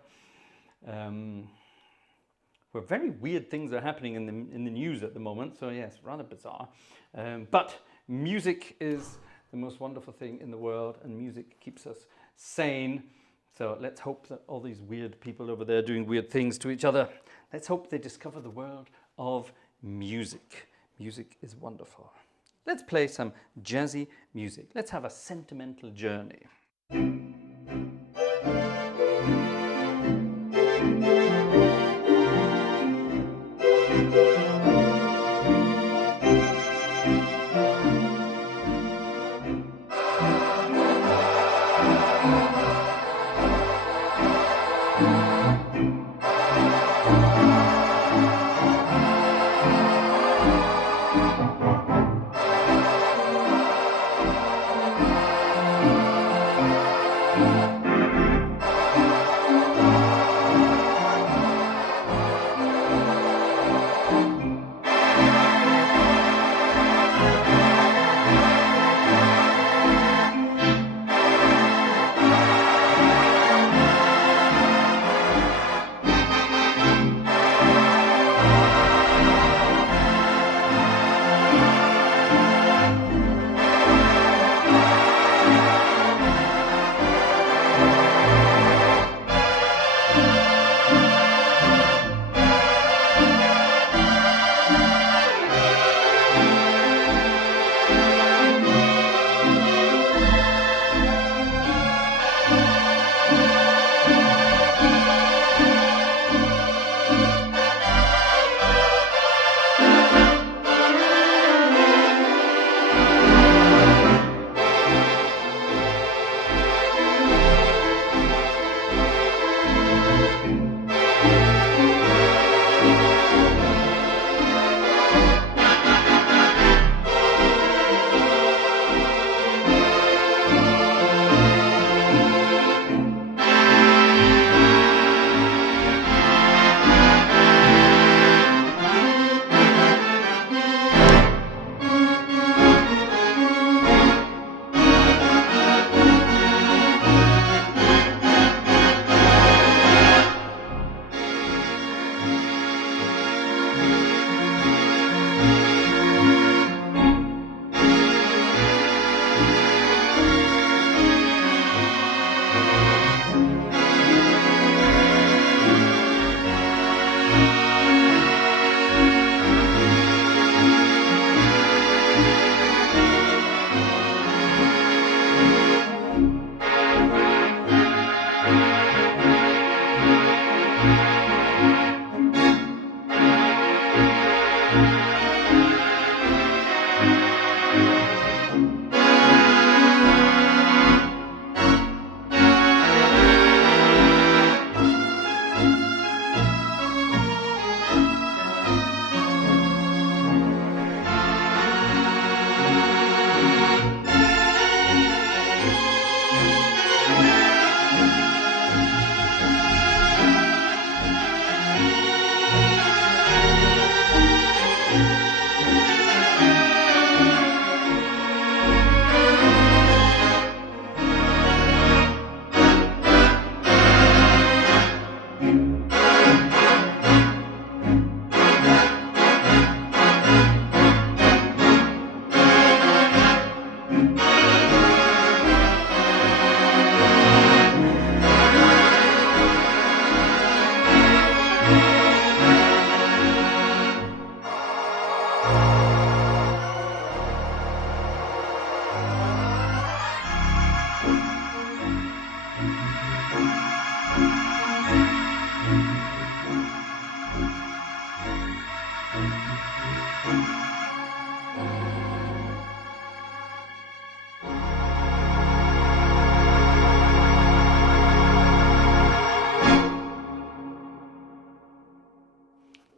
Where very weird things are happening in the news at the moment. So yes, rather bizarre. But music is the most wonderful thing in the world, and music keeps us sane. So let's hope that all these weird people over there doing weird things to each other, let's hope they discover the world of music. Music is wonderful. Let's play some jazzy music. Let's have a sentimental journey.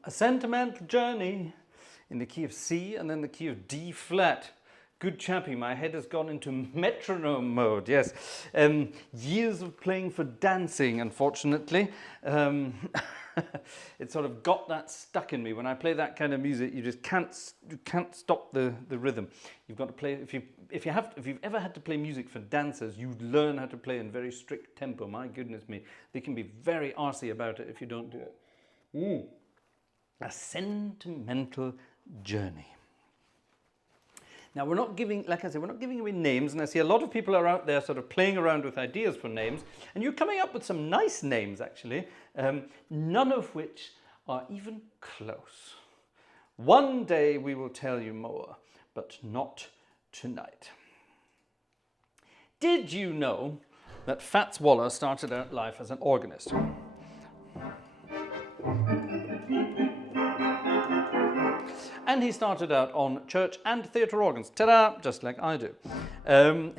A Sentimental Journey in the key of C and then the key of D flat. Good chappy, my head has gone into metronome mode, yes. Years of playing for dancing, unfortunately. It sort of got that stuck in me. When I play that kind of music, you just can't stop the rhythm. You've got to play, if you've ever had to play music for dancers, you learn how to play in very strict tempo. My goodness me, they can be very arsey about it if you don't do it. A Sentimental Journey. Now, we're not giving, like I said, we're not giving away names, and I see a lot of people are out there sort of playing around with ideas for names, and you're coming up with some nice names, actually, none of which are even close. One day we will tell you more, but not tonight. Did you know that Fats Waller started out life as an organist? And he started out on church and theatre organs, ta-da, just like I do.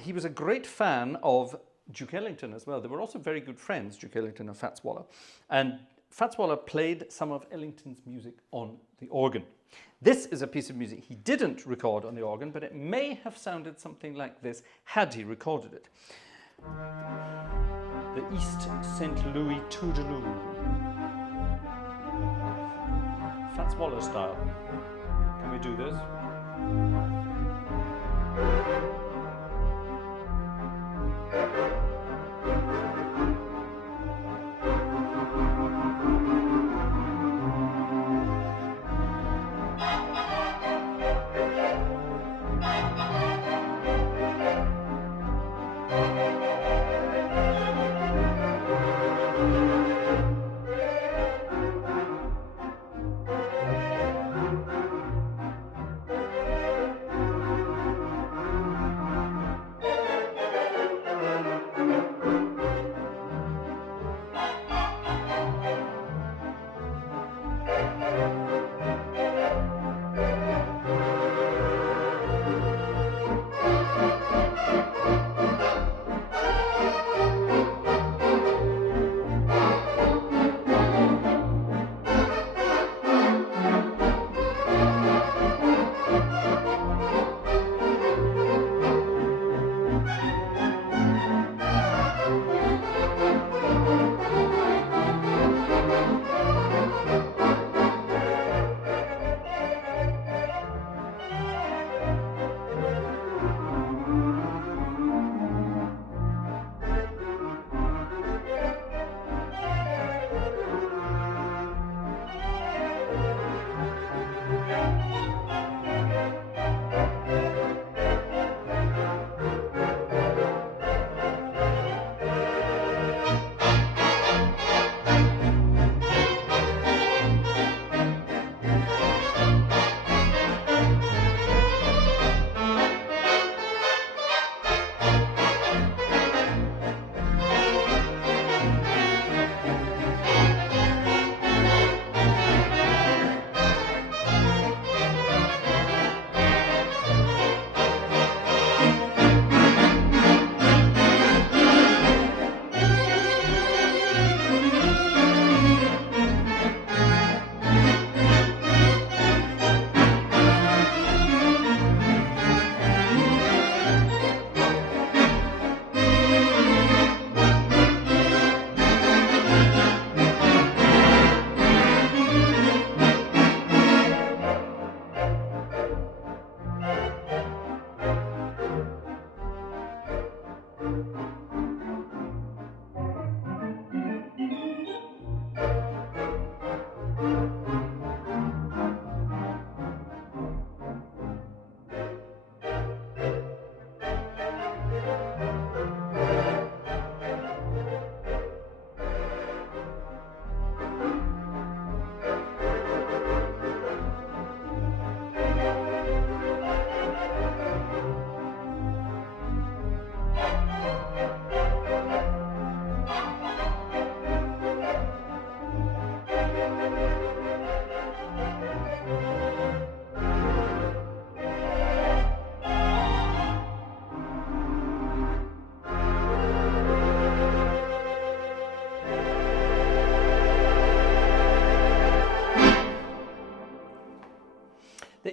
He was a great fan of Duke Ellington as well. They were also very good friends, Duke Ellington and Fats Waller. And Fats Waller played some of Ellington's music on the organ. This is a piece of music he didn't record on the organ, but it may have sounded something like this had he recorded it. The East St. Louis Toodaloo. Fats Waller style. Can we do this?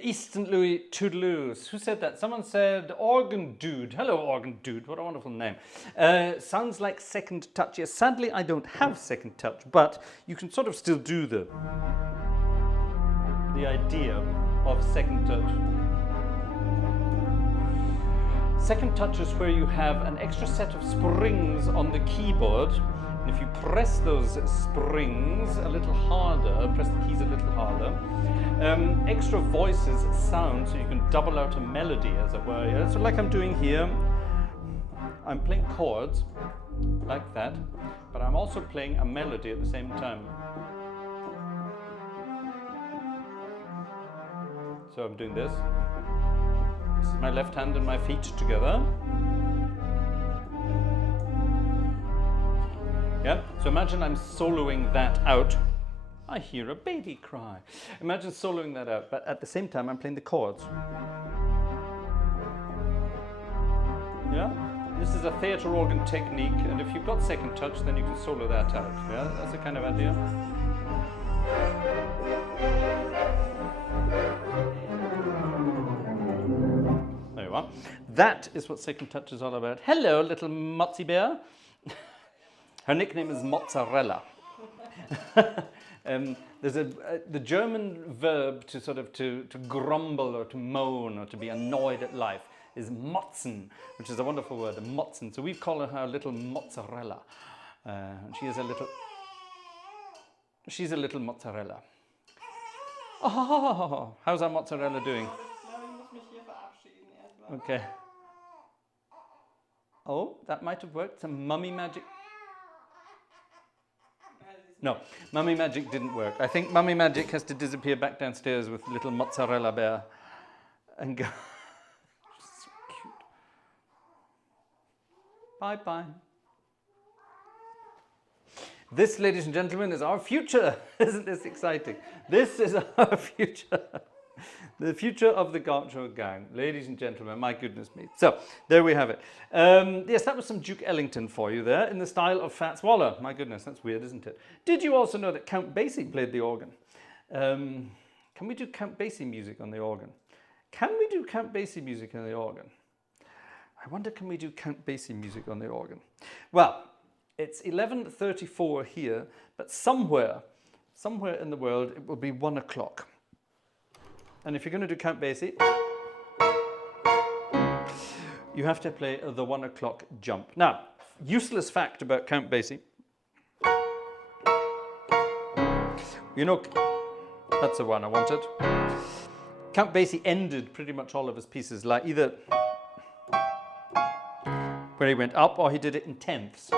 East St. Louis Toodaloos. Who said that? Someone said Organ Dude. Hello, Organ Dude. What a wonderful name. Sounds like second touch. Yes, sadly, I don't have second touch, but you can sort of still do the idea of second touch. Second touch is where you have an extra set of springs on the keyboard. And if you press those springs a little harder, press the keys a little harder, extra voices sound, so you can double out a melody, as it were. Yeah? So like I'm doing here, I'm playing chords like that, but I'm also playing a melody at the same time. So I'm doing this. This is my left hand and my feet together. Yeah, so imagine I'm soloing that out. I hear a baby cry. Imagine soloing that out, but at the same time I'm playing the chords. Yeah, this is a theatre organ technique, and if you've got second touch, then you can solo that out. Yeah, that's the kind of idea. There you are. That is what second touch is all about. Hello, little Motzi Bear. Her nickname is Mozzarella. There's the German verb to sort of to grumble or to moan or to be annoyed at life is motzen, which is a wonderful word, motzen. So we call her little Mozzarella. She's a little mozzarella. Oh, how's our mozzarella doing? Okay. Oh, that might have worked. Some mummy magic. No, mummy magic didn't work. I think mummy magic has to disappear back downstairs with little mozzarella bear and go. So cute. Bye bye. This, ladies and gentlemen, is our future. Isn't this exciting? This is our future. The future of the Gartshore Gang. Ladies and gentlemen, my goodness me. So, there we have it. Yes, that was some Duke Ellington for you there, in the style of Fats Waller. My goodness, that's weird, isn't it? Did you also know that Count Basie played the organ? Can we do Count Basie music on the organ? Can we do Count Basie music on the organ? I wonder, can we do Count Basie music on the organ? Well, it's 11:34 here, but somewhere in the world, it will be 1 o'clock. And if you're going to do Count Basie, you have to play the 1 o'clock jump. Now, useless fact about Count Basie. You know, that's the one I wanted. Count Basie ended pretty much all of his pieces like either where he went up or he did it in tenths.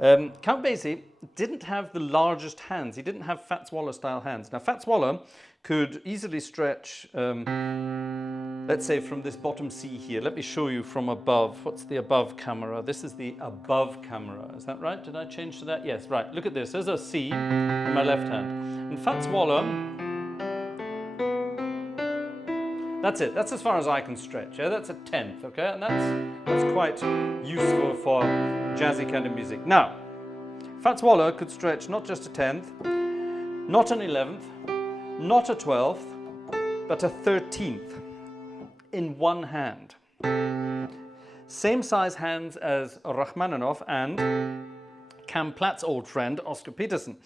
Count Basie didn't have the largest hands. He didn't have Fats Waller style hands. Now, Fats Waller could easily stretch, let's say from this bottom C here. Let me show you from above. What's the above camera? This is the above camera. Is that right? Did I change to that? Yes, right. Look at this. There's a C in my left hand. And Fats Waller, that's it. That's as far as I can stretch. Yeah? That's a tenth, okay? And that's quite useful for jazzy kind of music. Now, Fats Waller could stretch not just a tenth, not an 11th, not a 12th, but a 13th in one hand. Same size hands as Rachmaninoff and Cam Platt's old friend, Oscar Peterson.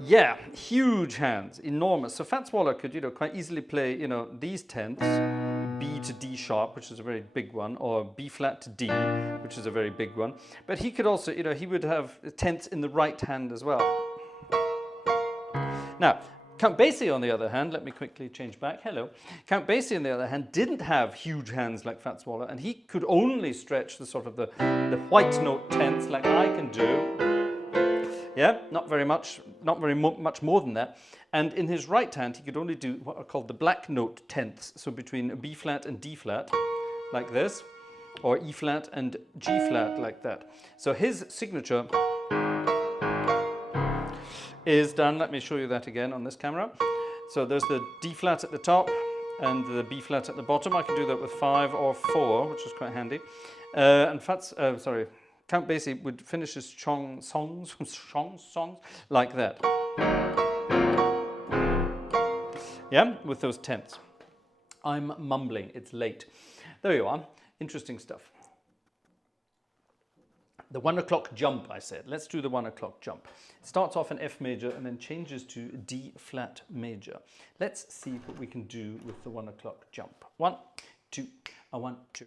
Yeah, huge hands, enormous. So Fats Waller could, quite easily play, these tenths, B to D sharp, which is a very big one, or B flat to D, which is a very big one. But he could also, he would have tenths in the right hand as well. Now, Count Basie, on the other hand, let me quickly change back. Hello. Count Basie, on the other hand, didn't have huge hands like Fats Waller, and he could only stretch the sort of the white note tenths like I can do. Yeah, not very much more than that. And in his right hand, he could only do what are called the black note tenths. So between a B flat and D flat, like this, or E flat and G flat, like that. So his signature is done. Let me show you that again on this camera. So there's the D flat at the top and the B flat at the bottom. I can do that with 5 or 4, which is quite handy. And Count Basie would finish his songs like that. Yeah, with those tenths. I'm mumbling, it's late. There you are, interesting stuff. The 1 o'clock jump, I said. Let's do the 1 o'clock jump. It starts off in F major and then changes to D flat major. Let's see what we can do with the 1 o'clock jump. 1, 2, 1, 2.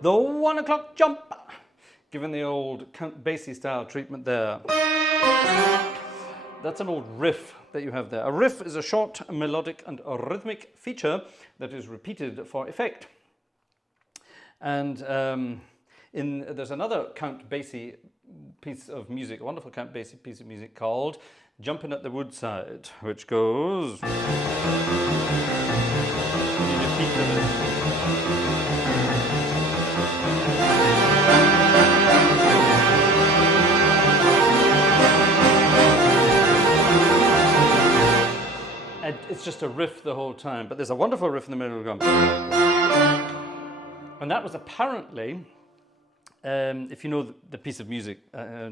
The 1 o'clock jump, given the old Count Basie style treatment there. That's an old riff that you have there. A riff is a short, melodic and rhythmic feature that is repeated for effect. And there's another Count Basie piece of music, a wonderful Count Basie piece of music called Jumpin' at the Woodside, which goes... It's just a riff the whole time, but there's a wonderful riff in the middle going. And that was apparently, if you know the piece of music,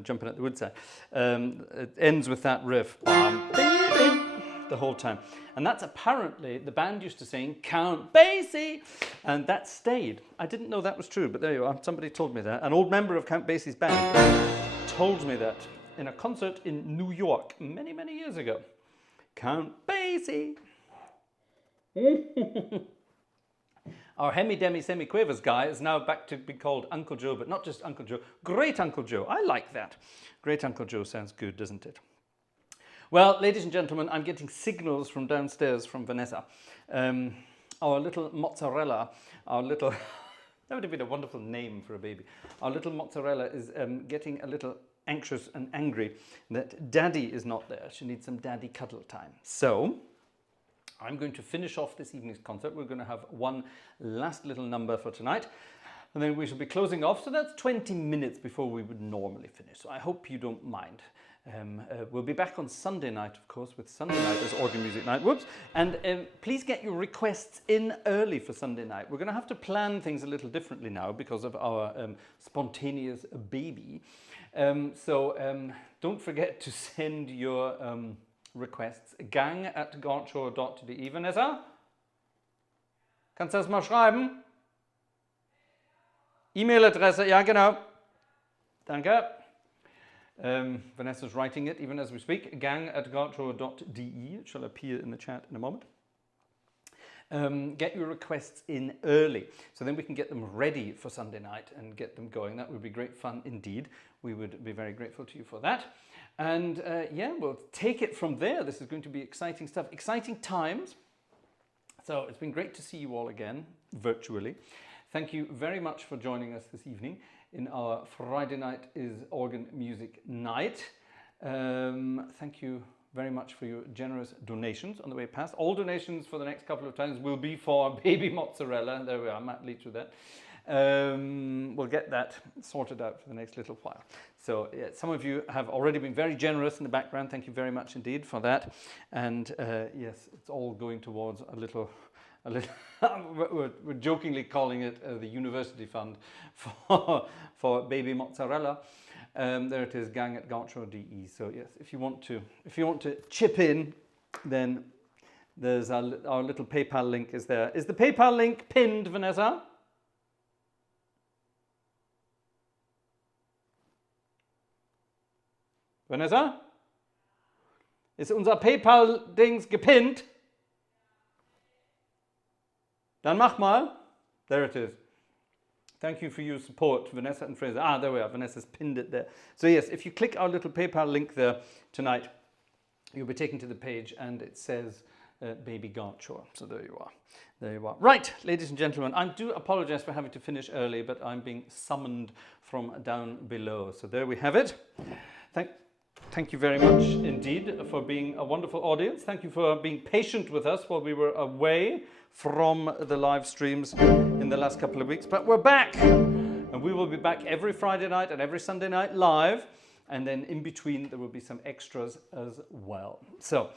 Jumping at the Woodside, it ends with that riff the whole time. And that's apparently, the band used to sing Count Basie, and that stayed. I didn't know that was true, but there you are. Somebody told me that. An old member of Count Basie's band told me that in a concert in New York many, many years ago. Count Basie. Our Hemi Demi Semi Quavers guy is now back to be called Uncle Joe, but not just Uncle Joe, Great Uncle Joe. I like that. Great Uncle Joe sounds good, doesn't it? Well, ladies and gentlemen, I'm getting signals from downstairs from Vanessa. Our little mozzarella, our little That would have been a wonderful name for a baby. Our little mozzarella is getting a little anxious and angry that Daddy is not there. She needs some daddy cuddle time. So I'm going to finish off this evening's concert. We're going to have one last little number for tonight, and then we shall be closing off. So that's 20 minutes before we would normally finish. So I hope you don't mind. We'll be back on Sunday night, of course, with Sunday night as organ music night. Whoops! And please get your requests in early for Sunday night. We're going to have to plan things a little differently now because of our spontaneous baby. Don't forget to send your requests. gang@gartshore.de. Vanessa? Kannst du das mal schreiben? E-Mail-Adresse, ja genau. Danke. Vanessa's writing it even as we speak. gang@gartshore.de. It shall appear in the chat in a moment. Get your requests in early so then we can get them ready for Sunday night and get them going. That would be great fun indeed. We would be very grateful to you for that. And yeah, we'll take it from there. This is going to be exciting stuff, exciting times. So it's been great to see you all again virtually. Thank you very much for joining us this evening in our Friday night is organ music night. Thank you very much for your generous donations on the way past. All donations for the next couple of times will be for baby mozzarella. There we are, Matt leads with that. We'll get that sorted out for the next little while. So yeah, some of you have already been very generous in the background. Thank you very much indeed for that. And yes, it's all going towards a little we're jokingly calling it the university fund for baby mozzarella. There it is, gang@gartshore.de. So yes, if you want to chip in, then there's our little PayPal link is there. Is the PayPal link pinned, Vanessa? Vanessa? Ist unser PayPal-Dings gepinnt? Dann mach mal. There it is. Thank you for your support, Vanessa and Fraser. Ah, there we are. Vanessa's pinned it there. So yes, if you click our little PayPal link there tonight, you'll be taken to the page and it says Baby Gartshore. So there you are. There you are. Right, ladies and gentlemen, I do apologize for having to finish early, but I'm being summoned from down below. So there we have it. Thank you very much indeed for being a wonderful audience. Thank you for being patient with us while we were away from the live streams in the last couple of weeks. But we're back, and we will be back every Friday night and every Sunday night live. And then in between, there will be some extras as well. So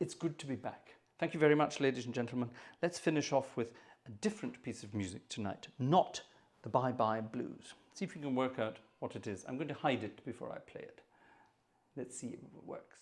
it's good to be back. Thank you very much, ladies and gentlemen. Let's finish off with a different piece of music tonight, not the Bye Bye Blues. See if you can work out what it is. I'm going to hide it before I play it. Let's see if it works.